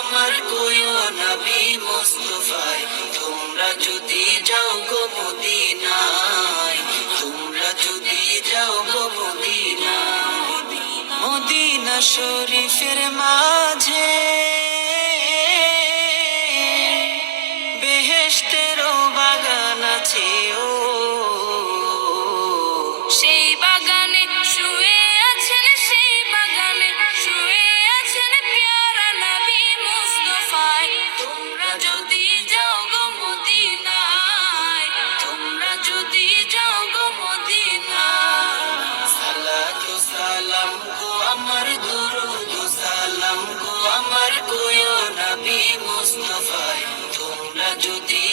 আমার কোয়ো নবী মুস্তাফায়, তোমরা যদি যাও গো মদিনায়, তোমরা যদি যাও গো মদিনায়। মদিনা শরীফের মাঝে you did.